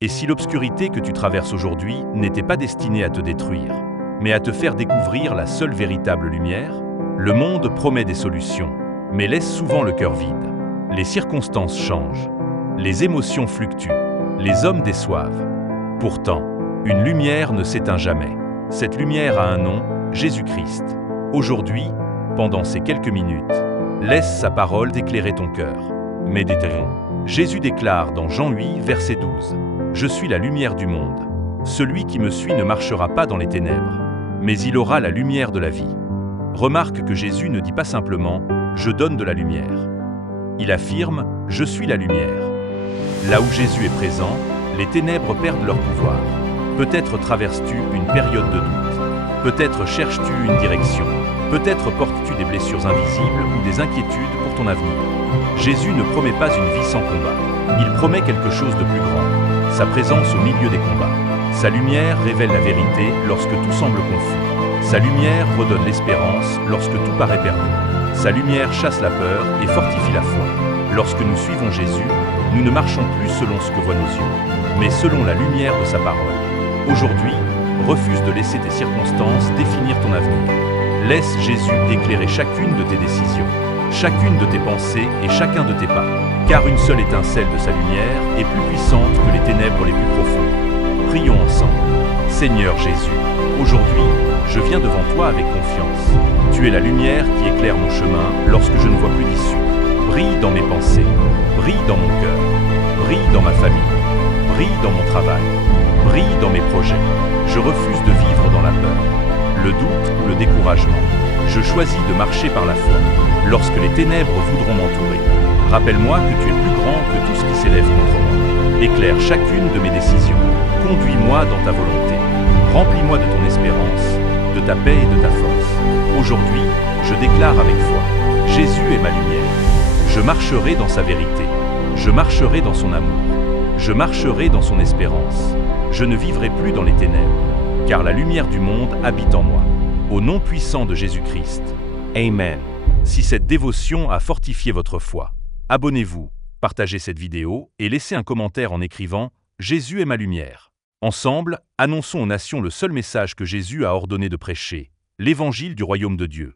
Et si l'obscurité que tu traverses aujourd'hui n'était pas destinée à te détruire, mais à te faire découvrir la seule véritable lumière? Le monde promet des solutions, mais laisse souvent le cœur vide. Les circonstances changent, les émotions fluctuent, les hommes déçoivent. Pourtant, une lumière ne s'éteint jamais. Cette lumière a un nom, Jésus-Christ. Aujourd'hui, pendant ces quelques minutes, laisse sa parole éclairer ton cœur. Méditons. Jésus déclare dans Jean 8, verset 12, « Je suis la lumière du monde. Celui qui me suit ne marchera pas dans les ténèbres, mais il aura la lumière de la vie. » Remarque que Jésus ne dit pas simplement « Je donne de la lumière ». Il affirme « Je suis la lumière ». Là où Jésus est présent, les ténèbres perdent leur pouvoir. Peut-être traverses-tu une période de doute. Peut-être cherches-tu une direction. Peut-être portes-tu des blessures invisibles ou des inquiétudes pour ton avenir. Jésus ne promet pas une vie sans combat. Il promet quelque chose de plus grand, sa présence au milieu des combats. Sa lumière révèle la vérité lorsque tout semble confus. Sa lumière redonne l'espérance lorsque tout paraît perdu. Sa lumière chasse la peur et fortifie la foi. Lorsque nous suivons Jésus, nous ne marchons plus selon ce que voient nos yeux, mais selon la lumière de sa parole. Aujourd'hui, refuse de laisser tes circonstances définir ton avenir. Laisse Jésus éclairer chacune de tes décisions, chacune de tes pensées et chacun de tes pas, car une seule étincelle de sa lumière est plus puissante que les ténèbres les plus profondes. Prions ensemble. Seigneur Jésus, aujourd'hui, je viens devant toi avec confiance. Tu es la lumière qui éclaire mon chemin lorsque je ne vois plus d'issue. Brille dans mes pensées, brille dans mon cœur, brille dans ma famille, brille dans mon travail, brille dans mes projets. Je refuse de vivre dans la peur, le doute ou le découragement. Je choisis de marcher par la foi. Lorsque les ténèbres voudront m'entourer, rappelle-moi que tu es plus grand que tout ce qui s'élève contre moi. Éclaire chacune de mes décisions. Conduis-moi dans ta volonté. Remplis-moi de ton espérance, de ta paix et de ta force. Aujourd'hui, je déclare avec foi, Jésus est ma lumière. Je marcherai dans sa vérité. Je marcherai dans son amour. Je marcherai dans son espérance. Je ne vivrai plus dans les ténèbres, car la lumière du monde habite en moi. Au nom puissant de Jésus-Christ. Amen. Si cette dévotion a fortifié votre foi, abonnez-vous, partagez cette vidéo et laissez un commentaire en écrivant « Jésus est ma lumière ». Ensemble, annonçons aux nations le seul message que Jésus a ordonné de prêcher, l'évangile du royaume de Dieu.